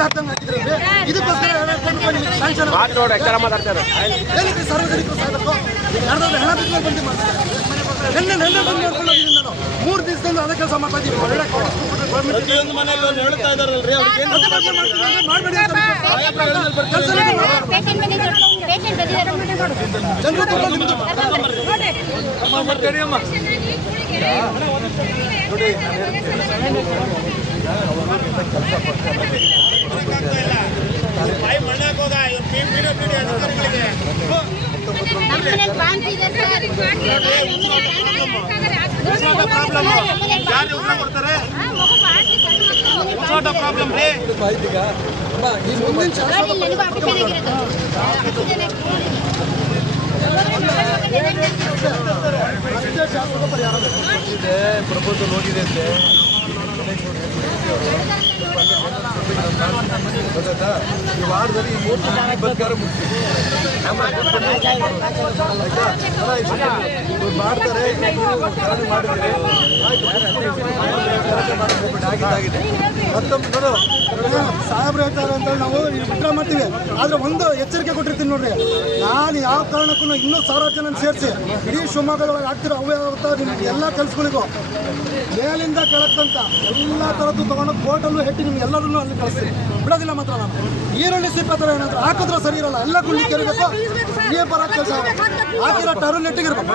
ರೂಪಾಯಿ ಹಾಕ್ತಂಗೆ ಹಾಕಿದ್ರೆ ಇದಕ್ಕೋಸ್ಕರ ಸ್ಯಾಂಕ್ಷನ್ ಏನಕ್ಕೆ ಸಾರ್ವಜನಿಕರು ಸಾಯ್ಬೇಕು? ಯಾರ್ದಾದ್ರು ಹಣ ಬಿಟ್ಟು ಬಂದು ಮಾಡ್ತಾರೆ. ನೆನ್ನೆ ಬಂದು ನೋಡ್ಕೊಂಡು ಹೋಗಿದ್ದೀನಿ ನಾನು. 3 ದಿವಸದಿಂದ ಅದೇ ಕೆಲಸ ಮಾಡ್ತಾ ಇದ್ದೀವಿ. ಒಳ್ಳೆ ಪ್ರತಿಯೊಂದು ಮನೆಯಲ್ಲಿ ಹೇಳ್ತಾ ಇದಾರಲ್ರಿ ಅವ್ರಿಗೆ ಮಾಡಬೇಡಿ ಅಂತ ಜನರು ತುಂಬ ನಿಮ್ದು ಪ್ರಪೋಸಲ್ ಹೋಗಿದೆ ಅಂತೆ ಗೊತ್ತಾ? ಈ ವಾರದಲ್ಲಿ 3 ಬದುಕಾರ ಮುಗಿಸ್ತೀವಿ ಮಾಡ್ತಾರೆ. ಮಾಡಿದ್ರೆ ಆಗಿದೆ ಮತ್ತೊಂದು ಸಾಹೇಬ್ರು ಹೇಳ್ತಾರೆ ಅಂತ ನಾವು ವಿಡ್ರಾ ಮಾಡ್ತೀವಿ. ಆದರೆ ಒಂದು ಎಚ್ಚರಿಕೆ ಕೊಟ್ಟಿರ್ತೀನಿ ನೋಡ್ರಿ, ನಾನು ಯಾವ ಕಾರಣಕ್ಕೂ ಇನ್ನೂ 1000 ಜನ ಸೇರಿಸಿ ಇಡೀ ಶಿವಮೊಗ್ಗದೊಳಗೆ ಆಗ್ತಿರೋ ಅವ್ಯವಸ್ಥೆ ನಿಮ್ಗೆ ಎಲ್ಲ ಕೆಲಸಗಳಿಗೂ ಮೇಲಿಂದ ಕೆಳಕ್ಕಂತ ಎಲ್ಲ ಥರದ್ದು ತೊಗೊಂಡು ಕೋರ್ಟಲ್ಲೂ ಹೆಟ್ಟಿ ನಿಮ್ಗೆ ಎಲ್ಲರನ್ನೂ ಅಲ್ಲಿ ಕಳಿಸ್ತೀನಿ. ಬಿಡೋದಿಲ್ಲ ಮಾತ್ರ ನಾನು. ಈರುಳ್ಳಿ ಸಿಪ್ಪೆ ಥರ ಏನಾದರೂ ಹಾಕಿದ್ರೆ ಸರಿ ಇರಲ್ಲ, ಎಲ್ಲ ಗುಳ್ಳಿ ಕೆರಬೇಕು. ಈ ಬರೋ ಕೆಲಸ ಹಾಕಿರೋ ಟರು ನೆಟ್ಟಿಗಿರ್ಬೇಕು.